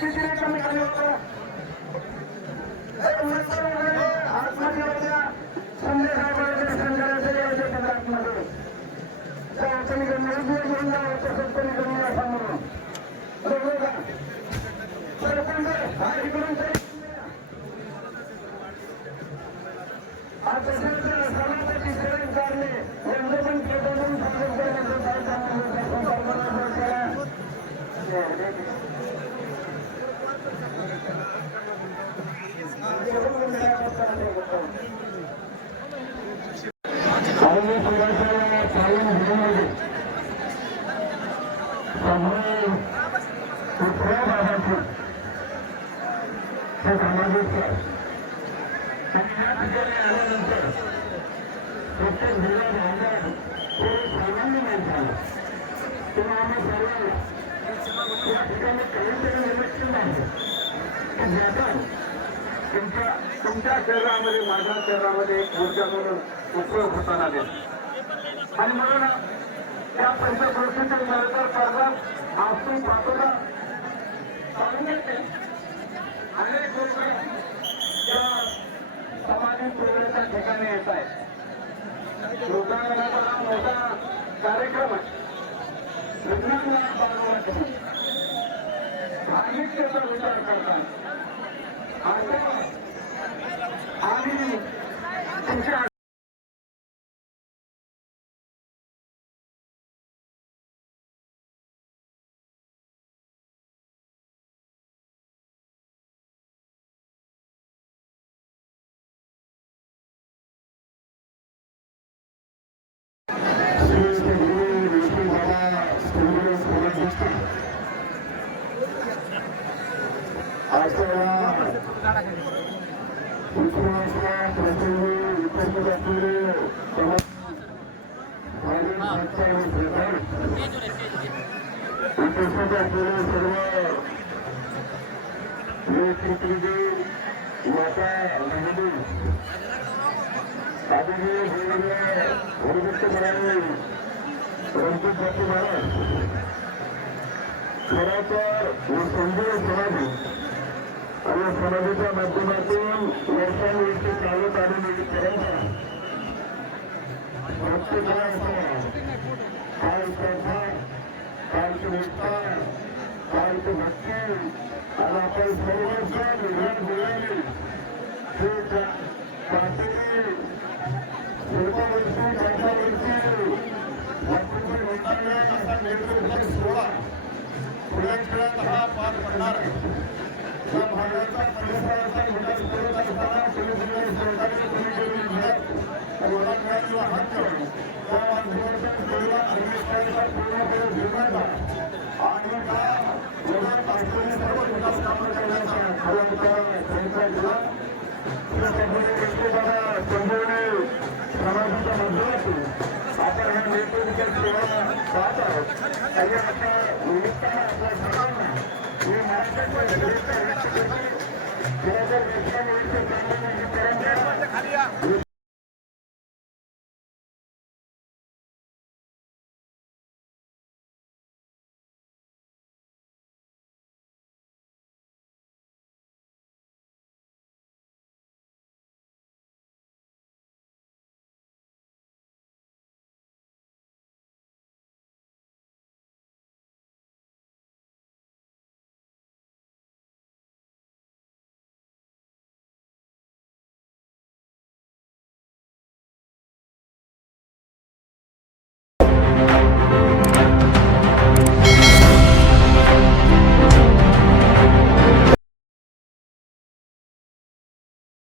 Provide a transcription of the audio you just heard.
किती कमी होतं संदेशामध्ये त्या निर्णय घेऊन तसंच या समोरून बरोबर का सरपंच हा इकडून तरी आज समाजाची शरण काढणे यांचं पण करण्याचं काय आहे आणि या ठिकाणी आल्यानंतर प्रत्येक जिल्हा भागात हे सामान्य नाही झालं आम्ही सर्वांना या ठिकाणी काहीतरी निरीक्षण आहे की ज्याचा तुमच्या तुमच्या माझ्या शहरामध्ये एक ऊर्जा म्हणून उपयोग होताना दिसतो आणि म्हणून त्या पंचक्रोशीच्या आहेत मोठा कार्यक्रम आहे. धार्मिकतेचा विचार करतात आणि तुमच्या खरा तर संजय समाधी या समाजाच्या माध्यमातून वर्षानुवर्षी चालत आलेली परंपरा प्रत्येकाला श्रद्धा कालची निष्ठा कालची भक्ती आणि आपण सर्वजण निर्णय दिलेली हे प्राथमिक पूर्ववर्षी असा निर्णय सोळा पुढे खेळात हा पार पडणार आहे या भागाचा परिसराचा विकास करत असताना पोलिसांनी सहकार्य केलेली हक्क त्या माध्यमातून पूर्णपणे आणि त्या जगात असलेली सर्व विकास कामं करण्याचा खरा आपण हा नेतृत्व पाहत आहोत आणि आता निमित्तानं आपल्या सर्वांना हे महाराष्ट्राच्या घटनेचा व्यक्त करते खरोखर व्यक्ती परंपरा